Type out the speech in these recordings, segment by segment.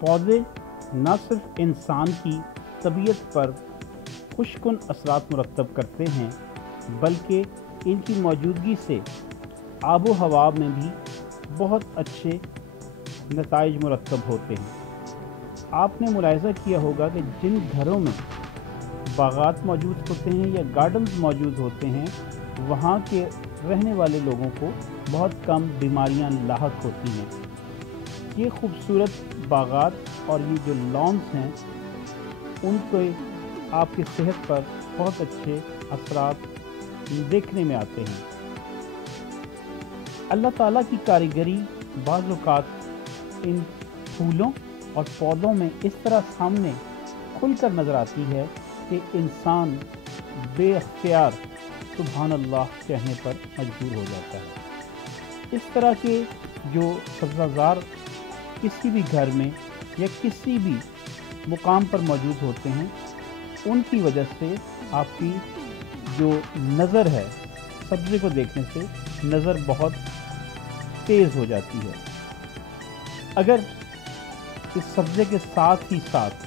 पौधे न सिर्फ इंसान की तबीयत पर खुशकुन असरात मुरतब करते हैं, बल्कि इनकी मौजूदगी से आबो हवा में भी बहुत अच्छे नताइज मुरतब होते हैं। आपने मुलाहिज़ा किया होगा कि जिन घरों में बागात मौजूद होते हैं या गार्डन्स मौजूद होते हैं, वहाँ के रहने वाले लोगों को बहुत कम बीमारियां लाहक होती हैं। ये खूबसूरत बागात और ये जो लॉन्स हैं, उनको आपकी सेहत पर बहुत अच्छे असरात देखने में आते हैं। अल्लाह ताला की कारीगरी बाज़ औक़ात इन फूलों और पौधों में इस तरह सामने खुलकर नज़र आती है कि इंसान बेअख्तियार सुभान अल्लाह कहने पर मजबूर हो जाता है। इस तरह के जो सब्ज़ाज़ार किसी भी घर में या किसी भी मुकाम पर मौजूद होते हैं, उनकी वजह से आपकी जो नज़र है, सब्ज़े को देखने से नज़र बहुत तेज़ हो जाती है। अगर इस सब्ज़े के साथ ही साथ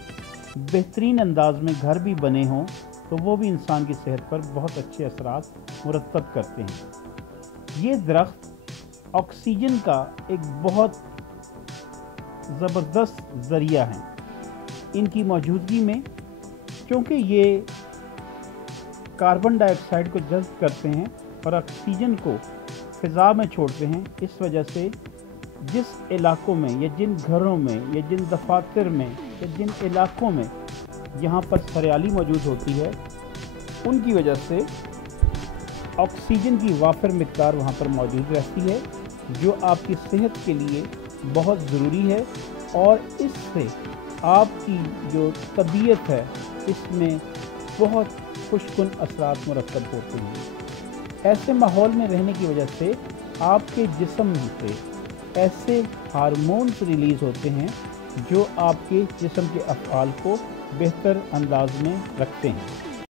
बेहतरीन अंदाज में घर भी बने हों, तो वो भी इंसान की सेहत पर बहुत अच्छे असरात मुरतब करते हैं। ये दरख्त ऑक्सीजन का एक बहुत ज़बरदस्त ज़रिया है। इनकी मौजूदगी में, क्योंकि ये कार्बन डाइऑक्साइड को जज़्ब करते हैं और ऑक्सीजन को फ़िज़ा में छोड़ते हैं, इस वजह से जिस इलाकों में या जिन घरों में या जिन दफातर में या जिन इलाकों में यहाँ पर हरियाली मौजूद होती है, उनकी वजह से ऑक्सीजन की वाफिर मिक़दार वहाँ पर मौजूद रहती है, जो आपकी सेहत के लिए बहुत ज़रूरी है। और इससे आपकी जो तबीयत है, इसमें बहुत खुशकुन असरात मुरतब होते हैं। ऐसे माहौल में रहने की वजह से आपके जिस्म से ऐसे हार्मोन्स रिलीज़ होते हैं जो आपके जिस्म के अफ़आल को बेहतर अंदाज में रखते हैं।